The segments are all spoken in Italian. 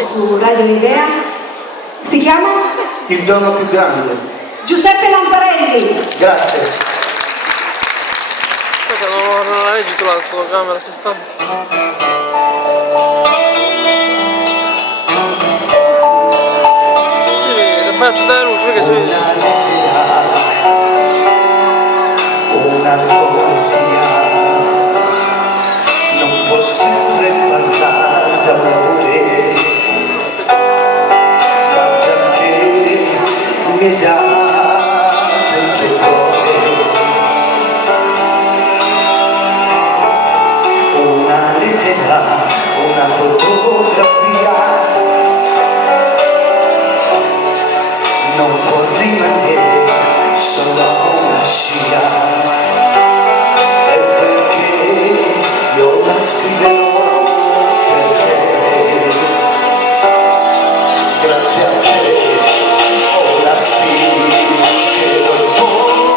su Radio Idea. Si chiama? Il dono più grande. Giuseppe Lamparelli. Grazie. Perché non la leggi tu la fotocamera, ci sta? Sì, fai accendere la luce perché si vede. Una poesia non può sempre parlare d'amore, ma già che mi dà sempre cuore. Una lettera, una fotografia non può rimanere solo una scia. Scriverò per te, grazie a te ho la spina che non volo,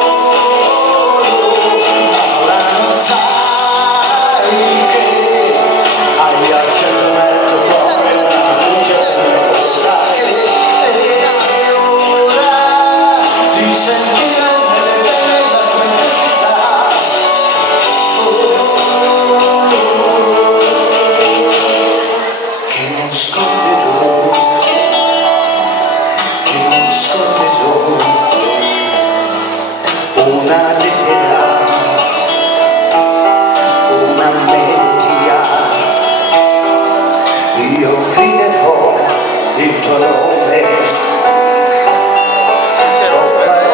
ora non sai che hai acceso nel tuo cuore una luce tenebrosa e ora di sentire una lettera, una melodia, io griderò il tuo nome, lo farò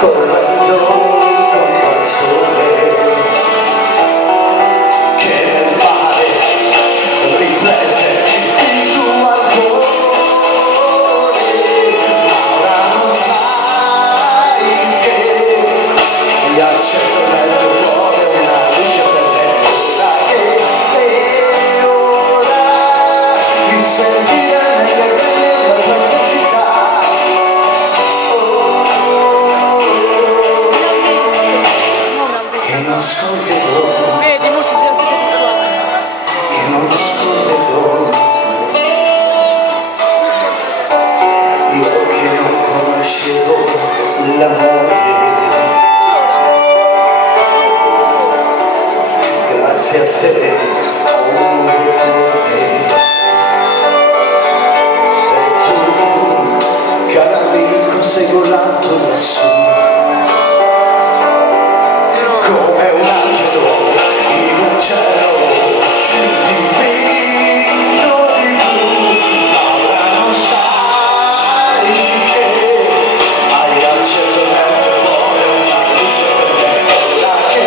correndo contro il sole, che nel mare riflette il tuo ardore, ma ora non sai hai acceso nel tuo cuore una luce tenebrosa e ora di sentire nelle vene la tua intensità. Che non scorderò, Vedi, mo si siamo seduti qua. che non scorderò, io che non conoscevo l'amore. Grazie a te ho un cuore e tu, caro amico, sei volato lassù come un angelo in un cielo dipinto di blu, ma ora non sai che hai acceso nel tuo cuore una luce tenebrosa che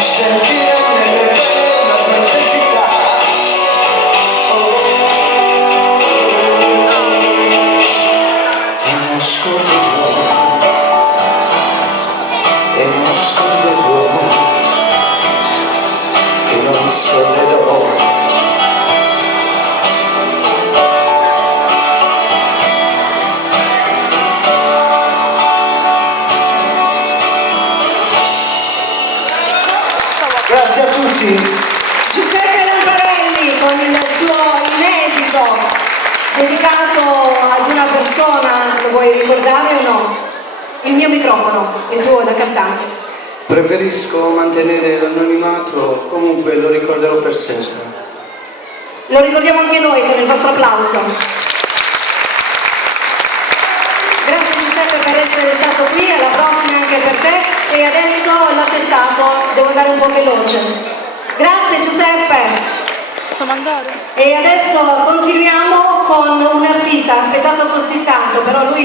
sentire nelle vene la tua intensità. E non scorderò, e non scorderò, che non scorderò. Grazie a tutti. Giuseppe Lamparelli con il suo inedito dedicato ad una persona, lo vuoi ricordare o no? Il mio microfono, il tuo da cantante. Preferisco mantenere l'anonimato, comunque lo ricorderò per sempre. Lo ricordiamo anche noi con il vostro applauso. Grazie Giuseppe per essere stato qui, alla prossima anche per te. E adesso l'attestato, devo andare un po' veloce. Grazie Giuseppe. Possiamo andare? E adesso continuiamo con un artista, ha aspettato così tanto, però lui